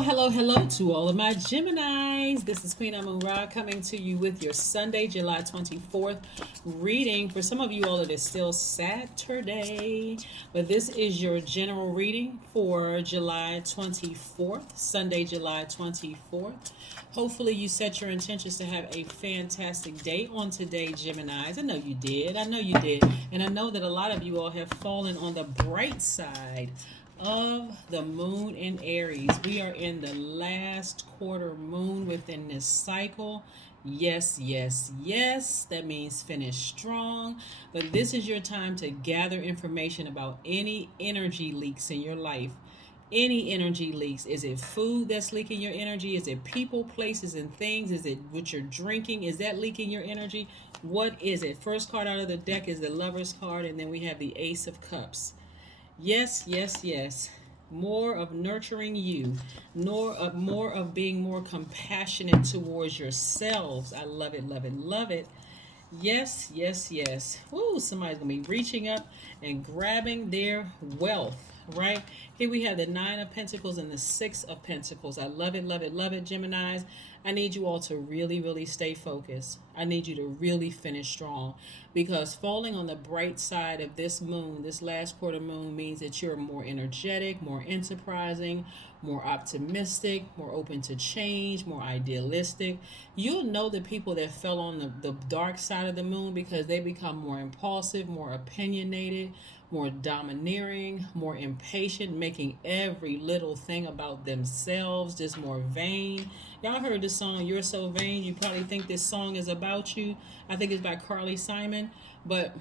Hello to all of my Geminis. This is Queen Amun Ra coming to you with your Sunday, July 24th reading. For some of you all, it is still Saturday, but this is your general reading for July 24th, Sunday, July 24th. Hopefully, you set your intentions to have a fantastic day on today, Geminis. I know you did. I know you did. And I know that a lot of you all have fallen on the bright side of the moon in Aries. We are in the last quarter moon within this cycle. Yes, yes, yes. That means finish strong. But this is your time to gather information about any energy leaks in your life. Any energy leaks. Is it food that's leaking your energy? Is it people, places, and things? Is it what you're drinking? Is that leaking your energy? What is it? First card out of the deck is the Lover's card, and then we have the Ace of Cups. Yes, yes, yes. More of nurturing you, more of being more compassionate towards yourselves. I love it, love it, love it. Yes, yes, yes. Ooh, somebody's gonna be reaching up and grabbing their wealth, right? Here we have the Nine of Pentacles and the Six of Pentacles. I love it, love it, love it, Geminis. I need you all to really, really stay focused. I need you to really finish strong, because falling on the bright side of this moon, this last quarter moon, means that you're more energetic, more enterprising, more optimistic, more open to change, more idealistic. You'll know the people that fell on the dark side of the moon because they become more impulsive, more opinionated, more domineering, more impatient, making every little thing about themselves, just more vain. Y'all heard the song "You're So Vain." You probably think this song is about you. I think it's by Carly Simon, but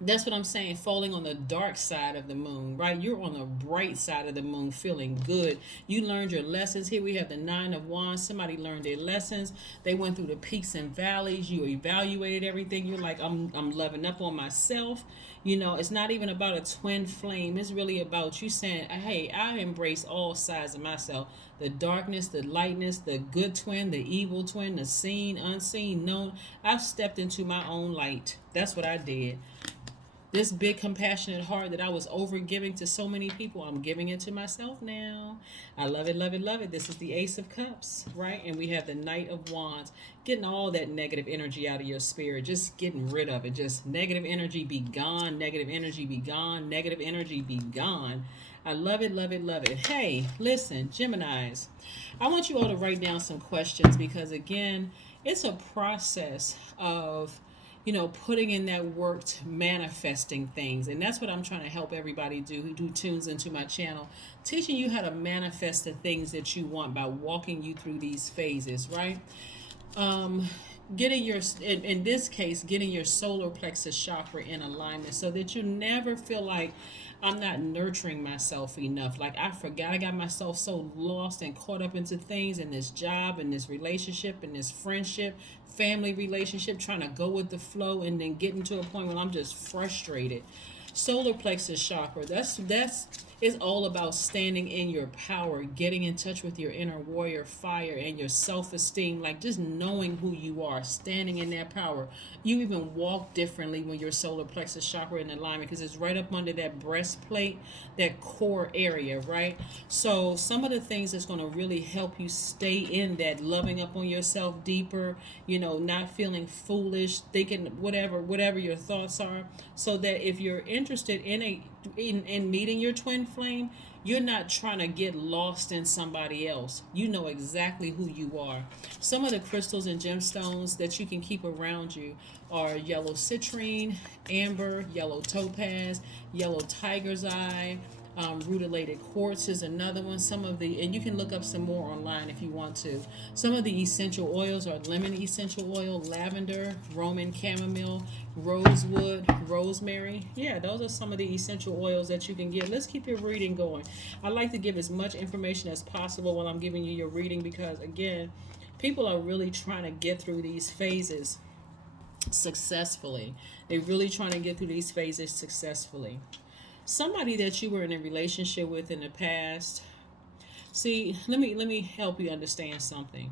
that's what I'm saying. Falling on the dark side of the moon, right? You're on the bright side of the moon, feeling good. You learned your lessons. Here we have the Nine of Wands. Somebody learned their lessons. They went through the peaks and valleys. You evaluated everything. You're like, I'm loving up on myself. You know, it's not even about a twin flame. It's really about you saying, hey, I embrace all sides of myself. The darkness, the lightness, the good twin, the evil twin, the seen, unseen, known. I've stepped into my own light. That's what I did. This big compassionate heart that I was over giving to so many people, I'm giving it to myself now. I love it, love it, love it. This is the Ace of Cups, right? And we have the Knight of Wands, getting all that negative energy out of your spirit, just getting rid of it. Just negative energy be gone, negative energy be gone, negative energy be gone. I love it, love it, love it. Hey, listen, Geminis, I want you all to write down some questions, because again, it's a process of putting in that work to manifesting things. And that's what I'm trying to help everybody do who tunes into my channel, teaching you how to manifest the things that you want by walking you through these phases, right? Getting your, in this case, getting your solar plexus chakra in alignment so that you never feel like I'm not nurturing myself enough. Like I forgot, I got myself so lost and caught up into things in this job and this relationship and this friendship, family relationship, trying to go with the flow and then getting to a point where I'm just frustrated. Solar plexus chakra, that's is all about standing in your power, getting in touch with your inner warrior fire and your self-esteem, like just knowing who you are, standing in that power. You even walk differently when your solar plexus chakra in alignment, because it's right up under that breastplate, that core area, right? So some of the things that's going to really help you stay in that, loving up on yourself deeper, not feeling foolish, thinking whatever your thoughts are, so that if you're interested in meeting your twin flame, you're not trying to get lost in somebody else. You know exactly who you are. Some of the crystals and gemstones that you can keep around you are yellow citrine, amber, yellow topaz, yellow tiger's eye. Rutilated quartz is another one. And you can look up some more online if you want to. Some of the essential oils are lemon essential oil, lavender, Roman chamomile, rosewood, rosemary. Yeah, those are some of the essential oils that you can get. Let's keep your reading going. I like to give as much information as possible while I'm giving you your reading, because again, people are really trying to get through these phases successfully. They're really trying to get through these phases successfully. Somebody that you were in a relationship with in the past. See, let me help you understand something.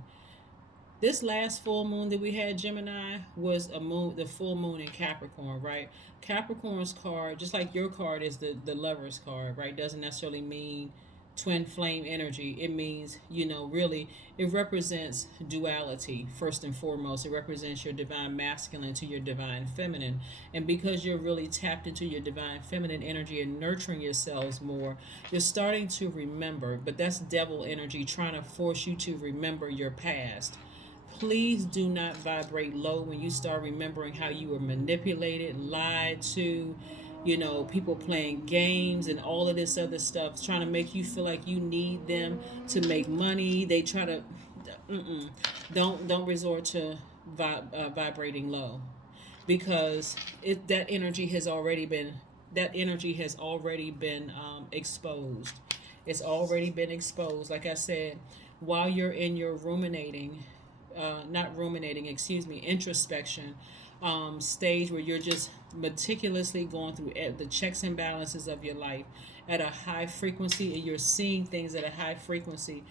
This last full moon that we had, Gemini, was the full moon in Capricorn, right? Capricorn's card, just like your card is the Lover's card, right? Doesn't necessarily mean twin flame energy. It means, really, it represents duality first and foremost. It represents your divine masculine to your divine feminine. And because you're really tapped into your divine feminine energy and nurturing yourselves more, you're starting to remember. But that's devil energy trying to force you to remember your past. Please do not vibrate low when you start remembering how you were manipulated, lied to, people playing games and all of this other stuff, trying to make you feel like you need them to make money. They try to, mm-mm. Don't resort to vibrating low, because that energy has already been exposed. It's already been exposed. Like I said, while you're in your ruminating, not ruminating, excuse me, introspection stage, where you're just meticulously going through the checks and balances of your life at a high frequency, and you're seeing things at a high frequency.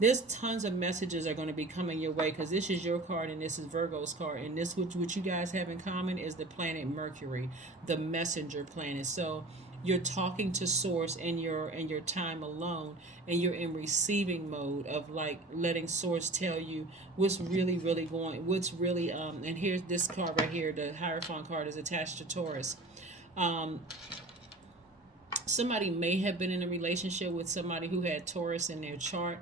There's tons of messages are going to be coming your way, because this is your card and this is Virgo's card, and this what you guys have in common is the planet Mercury, the messenger planet. So you're talking to source in your time alone, and you're in receiving mode of like letting source tell you what's really going, what's really and here's this card right here, the Hierophant card, is attached to Taurus. um Somebody may have been in a relationship with somebody who had Taurus in their chart,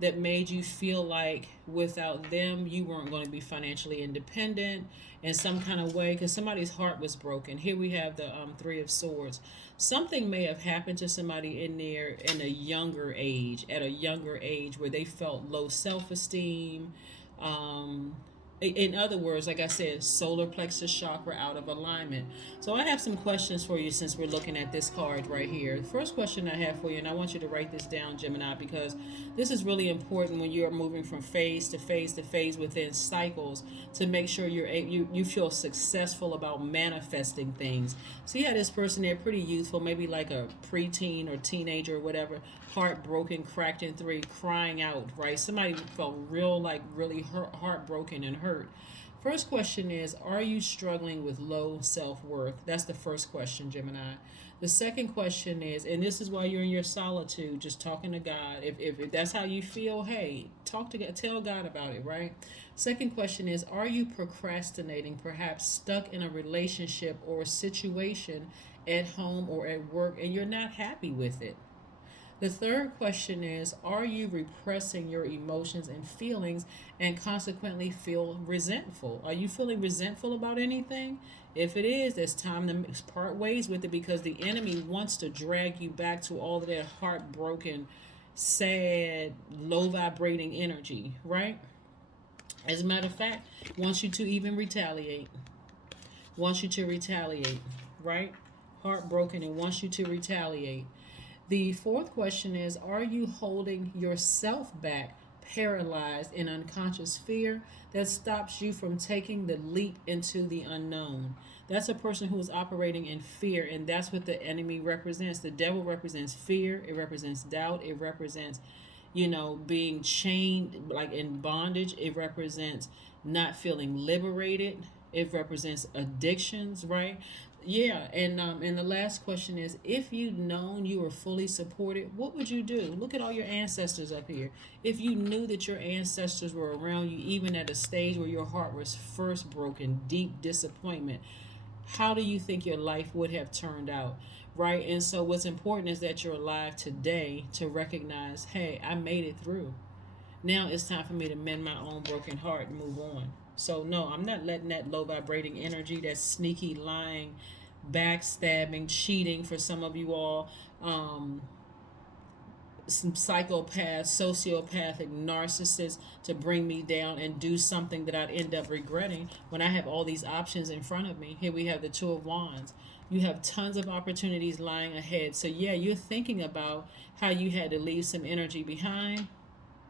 that made you feel like without them you weren't going to be financially independent in some kind of way, because somebody's heart was broken. Here we have the Three of Swords. Something may have happened to somebody in there in a younger age, at a younger age, where they felt low self-esteem. um, in other words, like I said, solar plexus chakra out of alignment. So I have some questions for you, since we're looking at this card right here. The first question I have for you, and I want you to write this down, Gemini, because this is really important when you're moving from phase to phase to phase within cycles, to make sure you feel successful about manifesting things. See how this person, they're pretty youthful, maybe like a preteen or teenager or whatever, heartbroken, cracked in three, crying out, right? Somebody felt really heartbroken and hurt. First question is, are you struggling with low self-worth? That's the first question, Gemini. The second question is, and this is why you're in your solitude, just talking to God. If that's how you feel, hey, talk to God, tell God about it, right? Second question is, are you procrastinating, perhaps stuck in a relationship or a situation at home or at work, and you're not happy with it? The third question is, are you repressing your emotions and feelings, and consequently feel resentful? Are you feeling resentful about anything? If it is, it's time to part ways with it, because the enemy wants to drag you back to all of that heartbroken, sad, low vibrating energy, right? As a matter of fact, wants you to even retaliate. Wants you to retaliate, right? Heartbroken and wants you to retaliate. The fourth question is, are you holding yourself back, paralyzed in unconscious fear that stops you from taking the leap into the unknown? That's a person who is operating in fear, and that's what the enemy represents. The devil represents fear, it represents doubt, it represents, being chained, like in bondage, it represents not feeling liberated, it represents addictions, right? Yeah, and the last question is, if you'd known you were fully supported, what would you do? Look at all your ancestors up here. If you knew that your ancestors were around you, even at a stage where your heart was first broken, deep disappointment, how do you think your life would have turned out? Right? And so what's important is that you're alive today to recognize, hey, I made it through. Now it's time for me to mend my own broken heart and move on. So no, I'm not letting that low vibrating energy, that sneaky, lying, backstabbing, cheating for some of you all, some psychopath, sociopathic narcissists, to bring me down and do something that I'd end up regretting when I have all these options in front of me. Here we have the Two of Wands. You have tons of opportunities lying ahead. So yeah, you're thinking about how you had to leave some energy behind,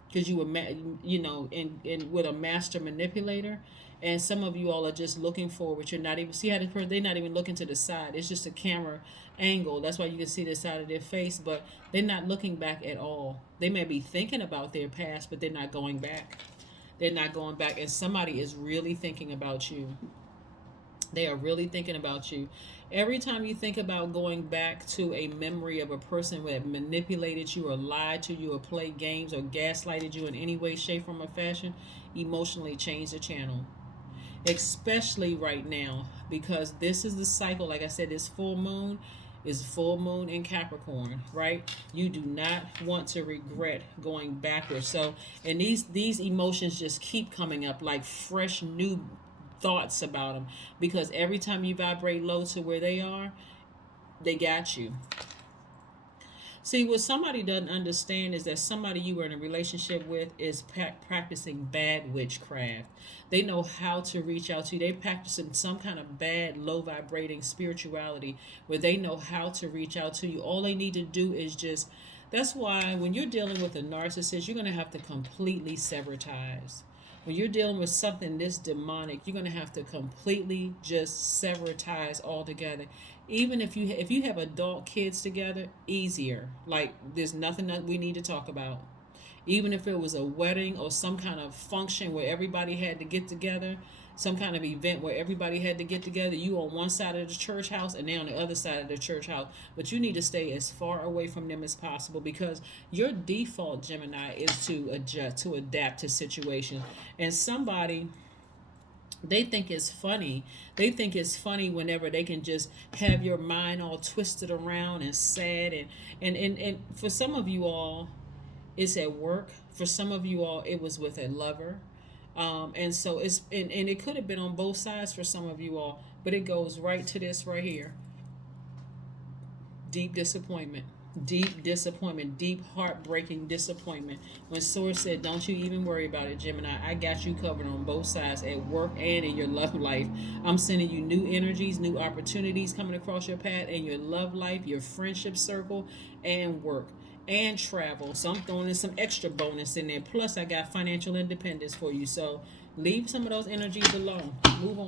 because you were, in with a master manipulator, and some of you all are just looking forward. You're not even, see how this person, they're not even looking to the side. It's just a camera angle. That's why you can see the side of their face, but they're not looking back at all. They may be thinking about their past, but they're not going back. They're not going back, and somebody is really thinking about you. They are really thinking about you. Every time you think about going back to a memory of a person who had manipulated you or lied to you or played games or gaslighted you in any way, shape, form, or fashion, emotionally change the channel. Especially right now, because this is the cycle. Like I said, this full moon is full moon in Capricorn, right? You do not want to regret going backwards. So, and these emotions just keep coming up like fresh new thoughts about them, because every time you vibrate low to where they are, they got you. See, what somebody doesn't understand is that somebody you were in a relationship with is practicing bad witchcraft. They know how to reach out to you. They practicing some kind of bad, low vibrating spirituality where they know how to reach out to you. All they need to do is just. That's why when you're dealing with a narcissist, you're going to have to completely sever ties. When you're dealing with something this demonic, you're going to have to completely just sever ties altogether. Even if you have adult kids together, easier. Like there's nothing that we need to talk about. Even if it was a wedding or some kind of function where everybody had to get together, some kind of event where everybody had to get together, you on one side of the church house and they on the other side of the church house. But you need to stay as far away from them as possible, because your default, Gemini, is to adjust, to adapt to situations. And somebody, they think it's funny. They think it's funny whenever they can just have your mind all twisted around and sad. And for some of you all, it's at work. For some of you all, it was with a lover. And so and it could have been on both sides for some of you all, but it goes right to this right here. Deep disappointment. Deep disappointment, deep heartbreaking disappointment. When Source said, "Don't you even worry about it, Gemini. I got you covered on both sides, at work and in your love life. I'm sending you new energies, new opportunities coming across your path in your love life, your friendship circle, and work and travel." So I'm throwing in some extra bonus in there. Plus, I got financial independence for you. So leave some of those energies alone. Move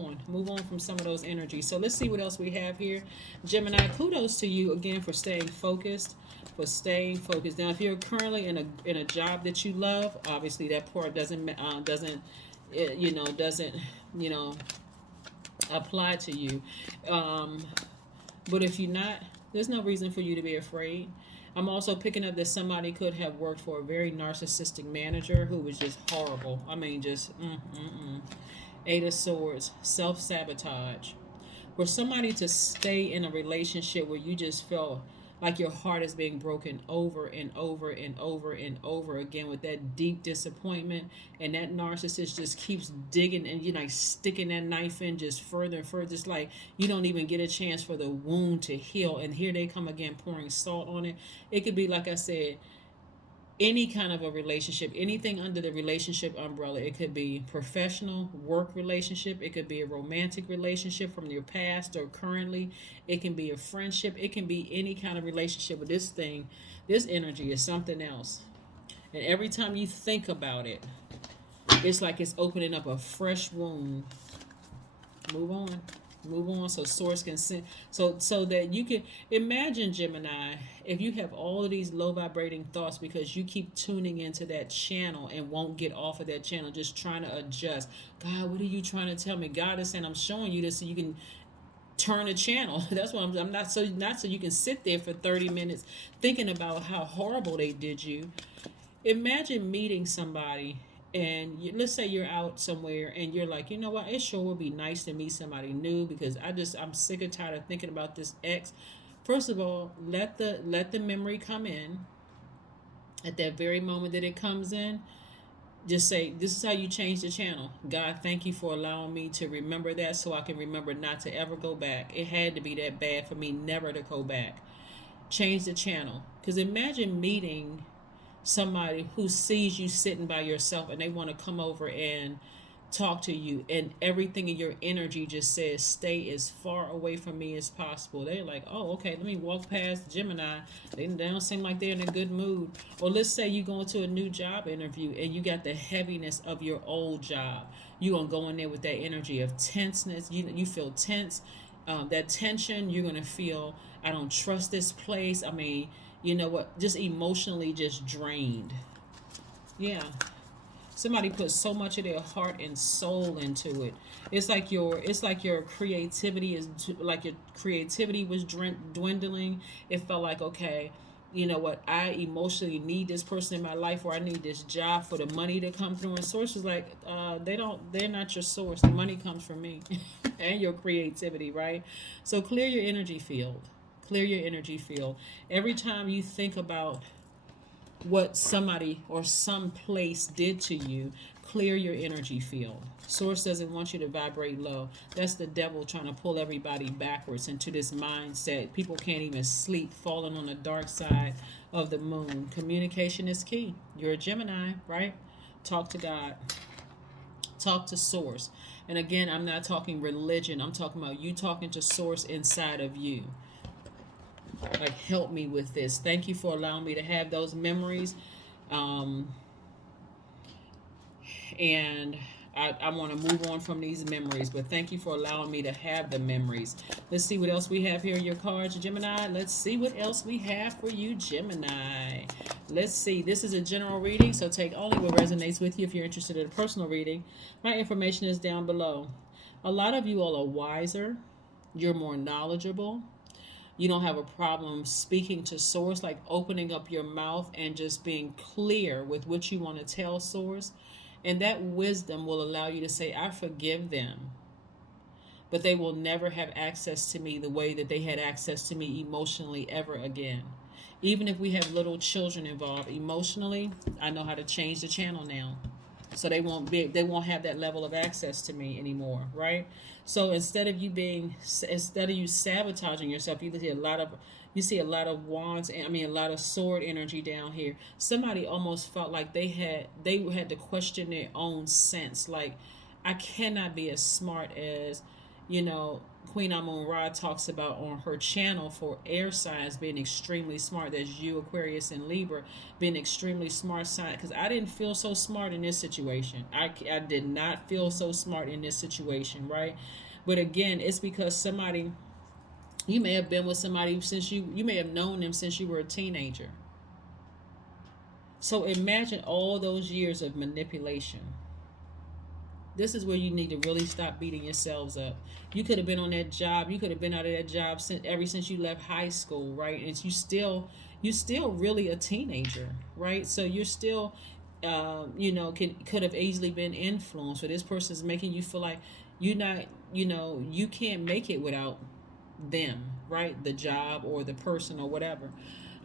on from some of those energies. So let's see what else we have here. Gemini, kudos to you again for staying focused. Now, if you're currently in a job that you love, obviously that part doesn't apply to you. But if you're not, there's no reason for you to be afraid. I'm also picking up that somebody could have worked for a very narcissistic manager who was just horrible. I mean, just Eight of Swords, self-sabotage. For somebody to stay in a relationship where you just feel like your heart is being broken over and over and over and over again with that deep disappointment, and that narcissist just keeps digging and sticking that knife in just further and further, just like you don't even get a chance for the wound to heal, and here they come again pouring salt on it. It could be, like I said, any kind of a relationship, anything under the relationship umbrella. It could be professional, work relationship. It could be a romantic relationship from your past or currently. It can be a friendship. It can be any kind of relationship. But this energy is something else. And every time you think about it, it's like it's opening up a fresh wound. Move on. So Source can send, so that you can imagine, Gemini, if you have all of these low vibrating thoughts because you keep tuning into that channel and won't get off of that channel, just trying to adjust. God, what are you trying to tell me? God is saying, I'm showing you this so you can turn a channel. That's what I'm not so you can sit there for 30 minutes thinking about how horrible they did you. Imagine meeting somebody, and let's say you're out somewhere and you're like, you know what, it sure would be nice to meet somebody new, because I'm sick and tired of thinking about this ex. First of all, let the memory come in. At that very moment that it comes in, just say, this is how you change the channel. God, thank you for allowing me to remember that so I can remember not to ever go back. It had to be that bad for me never to go back. Change the channel. Because imagine meeting somebody who sees you sitting by yourself and they want to come over and talk to you, and everything in your energy just says stay as far away from me as possible. They're like, oh, okay, let me walk past Gemini. They don't seem like they're in a good mood. Or let's say you go into a new job interview and you got the heaviness of your old job. You're going to go in there with that energy of tenseness. You feel tense. That tension, you're going to feel, I don't trust this place. I mean, you know what, just emotionally just drained. Yeah. Somebody put so much of their heart and soul into it. It's like your creativity is like your creativity was dwindling. It felt like, okay, you know what, I emotionally need this person in my life, or I need this job for the money to come through. And source is like, they're not your source. The money comes from me and your creativity, right? So clear your energy field. Clear your energy field. Every time you think about what somebody or some place did to you, clear your energy field. Source doesn't want you to vibrate low. That's the devil trying to pull everybody backwards into this mindset. People can't even sleep, falling on the dark side of the moon. Communication is key. You're a Gemini, right? Talk to God. Talk to source. And again, I'm not talking religion. I'm talking about you talking to source inside of you. Like, help me with this. Thank you for allowing me to have those memories. Um, and I want to move on from these memories, but thank you for allowing me to have the memories. Let's see what else we have here in your cards, Gemini. Let's see what else we have for you, Gemini. Let's see. This is a general reading, so take only what resonates with you. If you're interested in a personal reading, my information is down below. A lot of you all are wiser. You're more knowledgeable. You don't have a problem speaking to source, like opening up your mouth and just being clear with what you want to tell source. And that wisdom will allow you to say, I forgive them, but they will never have access to me the way that they had access to me emotionally ever again. Even if we have little children involved emotionally, I know how to change the channel now. So they won't have that level of access to me anymore, right? So instead of you sabotaging yourself, you see a lot of wands, and I mean a lot of sword energy down here. Somebody almost felt like they had to question their own sense. Like, I cannot be as smart as, you know, Queen Amun Ra talks about on her channel for air signs being extremely smart. That's you, Aquarius, and Libra, being extremely smart sign. Because I didn't feel so smart in this situation. I did not feel so smart in this situation, right? But again, it's because you may have been with somebody since you may have known them since you were a teenager. So imagine all those years of manipulation. This is where you need to really stop beating yourselves up. You could have been on that job. You could have been out of that job ever since you left high school, right? And you still really a teenager, right? So you're still, could have easily been influenced. So this person's making you feel like you're not, you can't make it without them, right? The job or the person or whatever.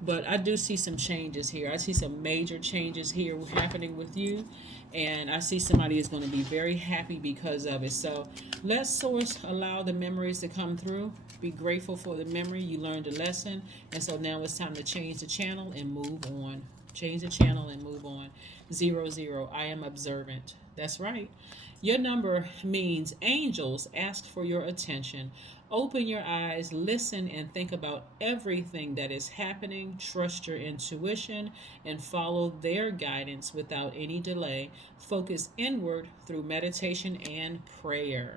But I do see some changes here. I see some major changes here happening with you. And I see somebody is going to be very happy because of it. So let source allow the memories to come through. Be grateful for the memory. You learned a lesson. And so now it's time to change the channel and move on. Change the channel and move on. 00. I am observant. That's right. Your number means angels ask for your attention. Open your eyes, listen, and think about everything that is happening. Trust your intuition and follow their guidance without any delay. Focus inward through meditation and prayer.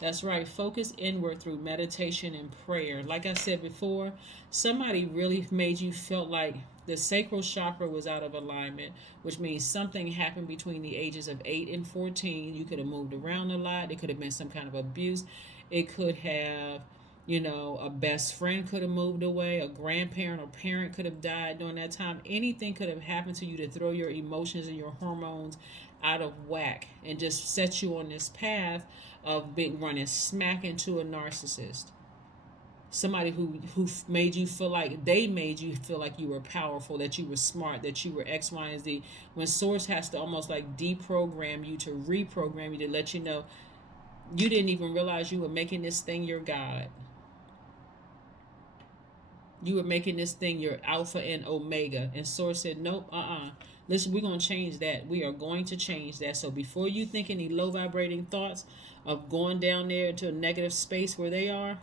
That's right. Focus inward through meditation and prayer. Like I said before, somebody really made you feel like the sacral chakra was out of alignment, which means something happened between the ages of 8 and 14. You could have moved around a lot. It could have been some kind of abuse. It could have, a best friend could have moved away. A grandparent or parent could have died during that time. Anything could have happened to you to throw your emotions and your hormones out of whack and just set you on this path of running smack into a narcissist. Somebody who made you feel like you were powerful, that you were smart, that you were X, Y, and Z. When source has to almost like deprogram you to reprogram you to let you know you didn't even realize you were making this thing your God. You were making this thing your Alpha and Omega. And source said, nope, listen, we're going to change that. We are going to change that. So before you think any low vibrating thoughts of going down there into a negative space where they are,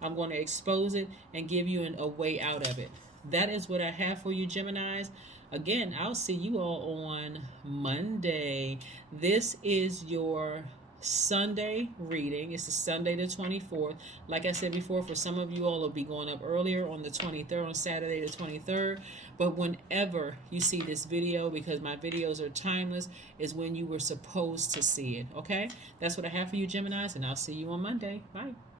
I'm going to expose it and give you a way out of it. That is what I have for you, Geminis. Again, I'll see you all on Monday. This is your Sunday reading. It's the Sunday the 24th. Like I said before, for some of you all, it'll be going up earlier on the 23rd, on Saturday the 23rd. But whenever you see this video, because my videos are timeless, is when you were supposed to see it. Okay? That's what I have for you, Geminis, and I'll see you on Monday. Bye.